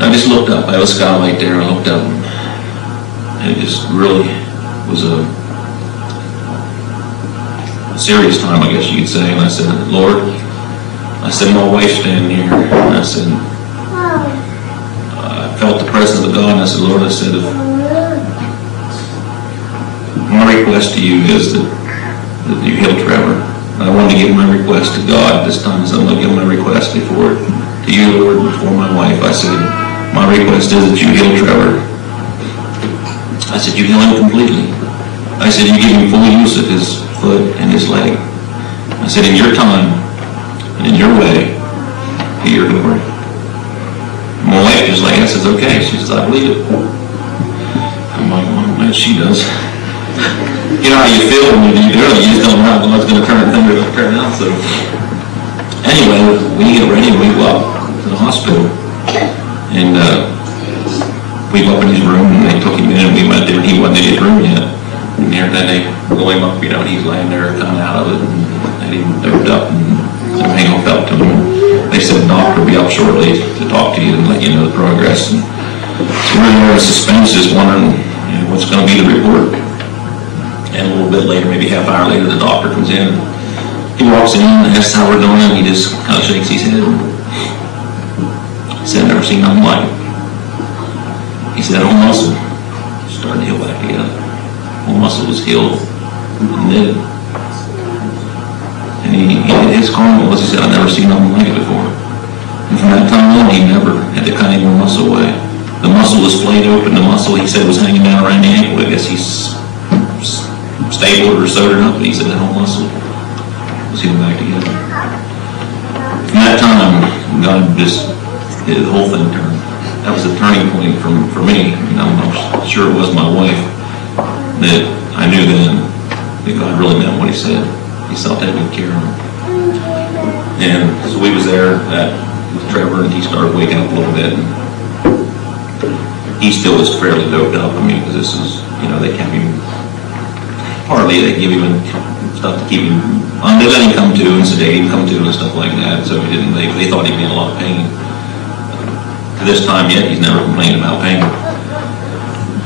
I just looked up. I had a skylight there. I looked up, and it just really was a serious time, I guess you could say. And I said, Lord, I said, my wife's standing here. And I said, I felt the presence of God. And I said, Lord, I said, my request to you is that you heal Trevor. I wanted to give my request to God this time, so I'm going to give my request before to you, Lord, before my wife. I said, my request is that you heal Trevor. I said, you heal him completely. I said, you give him full use of his foot and his leg. I said, in your time and in your way, to your glory. My wife just like, I says, okay. She says, I believe it. I'm like, well, man, she does. You know how you feel when you do it. You just don't know how God's going to turn out. So anyway, we get ready and we go up to the hospital. And we go up in his room and they took him in and we went there and he wasn't in his room yet. And then they go him up, you know, and he's laying there coming out of it and they even doped up and everything all felt to him. They said the doctor will be up shortly to talk to you and let you know the progress. And so we're in suspense, just wondering, you know, what's going to be the report. And a little bit later, maybe a half hour later, the doctor comes in. He walks in and asks how we're doing, and he just kind of shakes his head. He said, I've never seen nothing like it. He said, that whole muscle started to heal back together. The whole muscle was healed and knitted. And his comment was, he said, I've never seen nothing like it before. And from that time on, he never had to cut any more muscle away. The muscle was splayed open. The muscle, he said, was hanging down around the ankle. I guess he's stapled or sewed it up, but he said that whole muscle was healed back together. From that time, God just did the whole thing turn. That was a turning point for me. You know, I'm sure it was my wife, that I knew then that God really meant what he said. He still taking care of him. And so we was there with Trevor, and he started waking up a little bit. And he still was fairly doped up. I mean, because this is, you know, they kept him. Partly they give him stuff to keep him, they let him come to and sedate him, come to and stuff like that, so he didn't, they thought he'd be in a lot of pain. To this time yet, he's never complained about pain.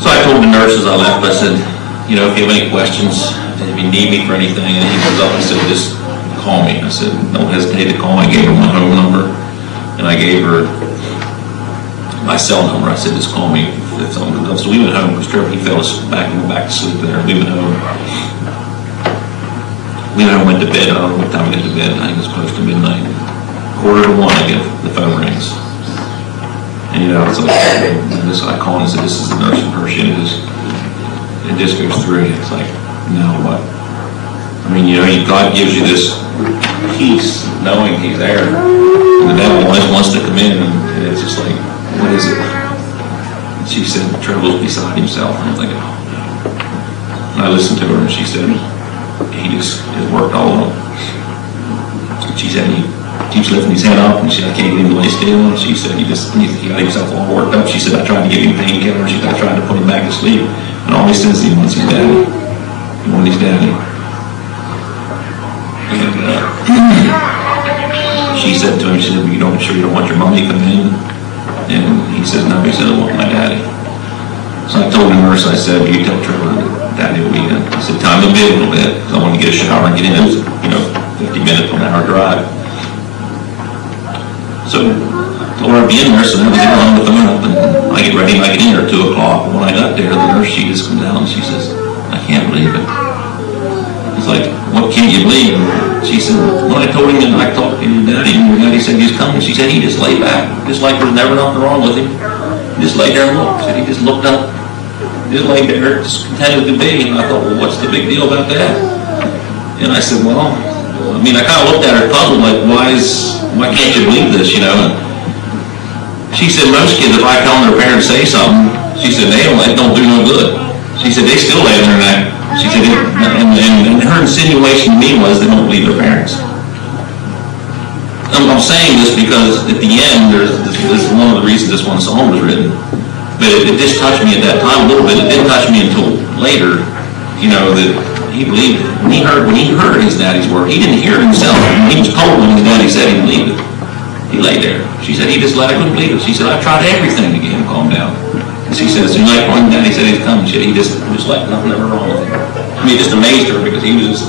So I told the nurse as I left, I said, you know, if you have any questions, if you need me for anything, and he comes up and said, just call me. I said, don't hesitate to call. I gave her my home number, and I gave her my cell number. I said, just call me if something comes up. So we went home because Trevor, he fell back and went back to sleep there. We went home. We went to bed. I don't know what time we got to bed. I think it was close to midnight. 1:45, I get the phone rings. And you know, it's like, I call and said, this is the nurse from Hershey. And it just goes through. It's like, now what? I mean, you know, God gives you this peace knowing he's there. And the devil always wants to come in, and it's just like, what is it? And she said, Trevor's beside himself. And I was like, oh no. And I listened to her, and she said, he just worked all up. She said, he keeps lifting his head up, and she said, I can't get him to lay still. And she said, he got himself all worked up. She said, I tried to give him painkillers. I tried to put him back to sleep. And all he says he wants his daddy. He wants his daddy. And she said to him, she said, you don't, sure you don't want your mommy to come in? And he says, no, he said, I want my daddy. So I told the nurse, I said, you tell Trevor that daddy will be in. I said, time to be a little bit, because I want to get a shower and get in. It was, you know, 50 minutes to an hour drive. So I told her I'd be in there, so then we get on the phone up, and I get ready, and I get in there at 2 o'clock. When I got there, the nurse, she just comes out, and she says, I can't believe it. It's like, what can't you believe? And she said, when I told him that I talked to your daddy, and your daddy said he was coming, she said he just lay back, just like there's never nothing wrong with him. He just lay there and looked. Said he just looked up, just laid there, just contented to be. And I thought, well, what's the big deal about that? And I said, well, I mean, I kind of looked at her puzzled, like, why can't you believe this, you know? And she said, most kids, if I tell their parents say something, she said, they don't do no good. She said, they still lay there and act. She said, and her insinuation to me was they don't believe their parents. I'm saying this because at the end, this is one of the reasons this one song was written. But it just touched me at that time a little bit. It didn't touch me until later, you know, that he believed it. When he heard his daddy's word, he didn't hear it himself. He was told when his daddy said he believed it. He lay there. She said, he just let her believe it. She said, I tried everything to get him calmed down. And she said, as soon as I called him down, he said he's coming. He just like nothing ever wrong with him. I mean, it just amazed her because he was just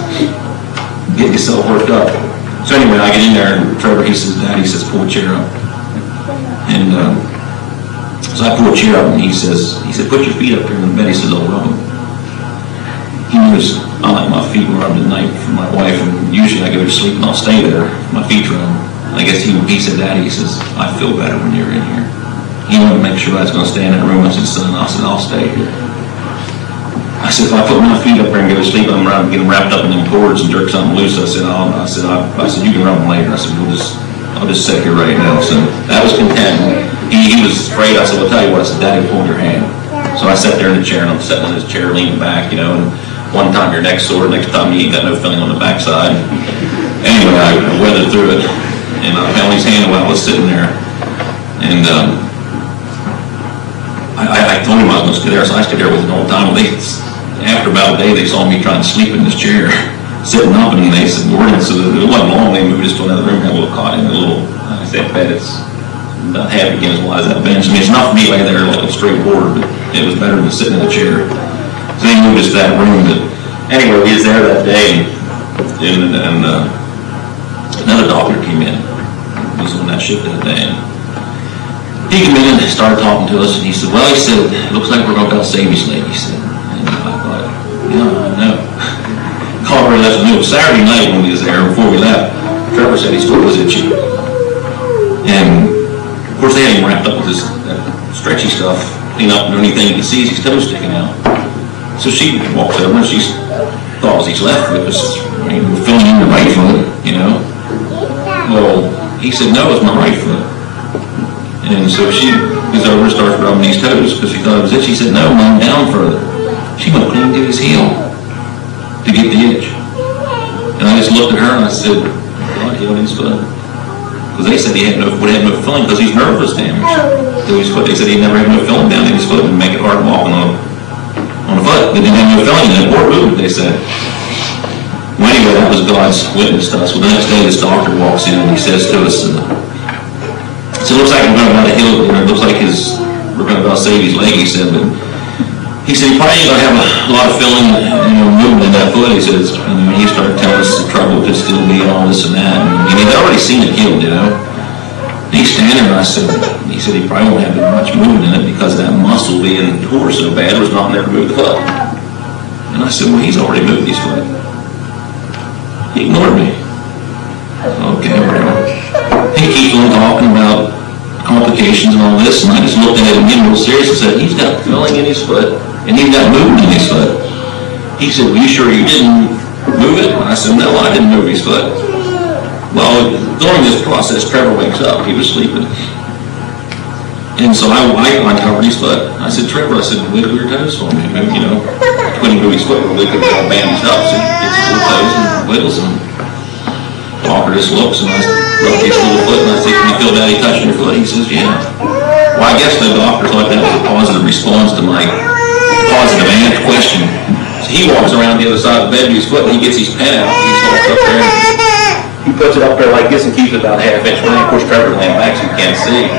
getting himself worked up. So anyway, I get in there and Trevor, he says, Dad, he says, pull a chair up. And so I pull a chair up and he said, put your feet up here in the bed. He says, I'll rub them. He knows I like my feet rubbed at night for my wife, and usually I go to sleep and I'll stay there, my feet rubbed. I guess he said, Daddy, he says, I feel better when you're in here. He wanted to make sure I was going to stay in that room. I said, son, I'll stay here. I said, if I put my feet up there and go to sleep, I'm getting wrapped up in them cords and jerk something loose. I said, you can rub them later. I said, I'll just sit here right now. So that was content. He was afraid. I said, well, I'll tell you what. I said, Daddy, hold your hand. So I sat there in the chair, and I'm sitting in this chair, leaning back, and one time your neck's sore, next time you ain't got no feeling on the backside. Anyway, I weathered through it, and I held his hand while I was sitting there. And I told him I was going to stay there, so I stayed there with him the whole time. After about a day, they saw me trying to sleep in this chair, sitting up, and they said, so it wasn't long. They moved us to another room, had a little cot in a little, I said, bed. It's about half again as wide as that bench. I mean, it's not for me to lay there like a straight board, but it was better than sitting in a chair. So they moved us to that room. But anyway, we was there that day, and another doctor came in. He was on that shift that day. And he came in and started talking to us, and he said, well, he said, it looks like we're going to save his leg, he said. And I thought, yeah, I know. Called her left. It was Saturday night when we was there. Before we left, Trevor said his foot was itchy. And of course, they had him wrapped up with this stretchy stuff, clean up, and the only thing you can see is his toes sticking out. So she walks over and she thought it was his left foot, because filling in your right foot, Well, he said, no, it's my right foot. And so she goes over and starts rubbing these toes because she thought it was itchy. She said, no, move down further. She went clean to his heel to get the itch. And I just looked at her and I said, God healed his foot. Because they said he would have no feeling because his nerve was damaged to his foot. They said he never had no feeling down in his foot and make it hard walking on a foot. They didn't have no feeling in it or moved, they said. Well, anyway, that was God's witness to us. Well, the next day this doctor walks in and he says to us, so it looks like we're going to heal, it looks like we're going to save his leg, he said, but he said he probably ain't going to have a lot of feeling, movement in that foot. He says, he started telling us the trouble could still be and all this and that. And he'd already seen it healed, And he's standing there, and he said he probably won't have much movement in it because that muscle being tore so bad was not there to move the foot. And I said, well, he's already moved his foot. He ignored me. Okay, whatever. He keeps on talking about complications and all this, and I just looked at him real serious and said, he's got feeling in his foot, and he's got movement in his foot. He said, well, you sure you didn't move it? And I said, no, I didn't move his foot. Well, during this process, Trevor wakes up. He was sleeping. And so I uncovered his foot. I said, Trevor, wiggle your toes for me. Maybe, when he moved his foot, we could all bandaged up. So he gets his little toes and wiggles them. Walker just looks, and I rub his little foot, and I say, can you feel Daddy touching your foot? He says, yeah. Well, I guess the doctor thought that was a positive response to my positive answer question. So he walks around the other side of the bed with his foot, and he gets his pen out, and he starts up there, and he puts it up there like this and keeps it about a half-inch away. Of course, Trevor's laying back, so you can't see.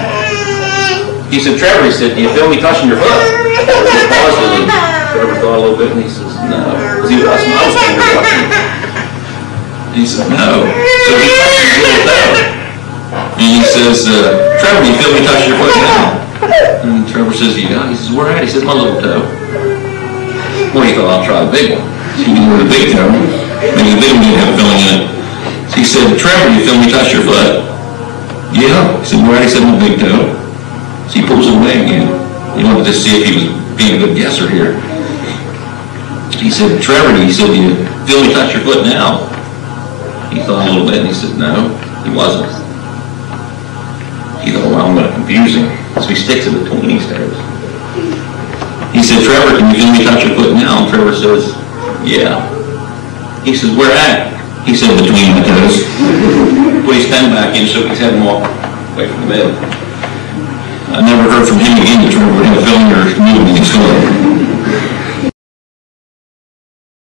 He said, Trevor, he said, do you feel me touching your foot? He paused, and Trevor thought a little bit, and he says, no. Because he was standing there touching it. He said, no. So he touches his little toe. And he says, Trevor, do you feel me touching your foot now? And Trevor says, yeah. He says, where at? He says, my little toe. Well, he thought, I'll try the big one. So he knew the big toe. Maybe the big one didn't have a feeling in it. So he said, Trevor, do you feel me touch your foot? Yeah. He said, where at? He said, my big toe. So he pulls it away again. He wanted to see if he was being a good guesser here. He said, Trevor, he said, do you feel me touch your foot now? He thought a little bit, and he said, no, he wasn't. He thought, well, I'm going to confuse him. So he sticks it between his toes. He said, Trevor, can you feel me touch your foot now? And Trevor says, yeah. He says, where at? He said, between my toes. Put his pen back in, shook his head, and walked away from the bed. I never heard from him again that Trevor had a feeling or movement in his foot.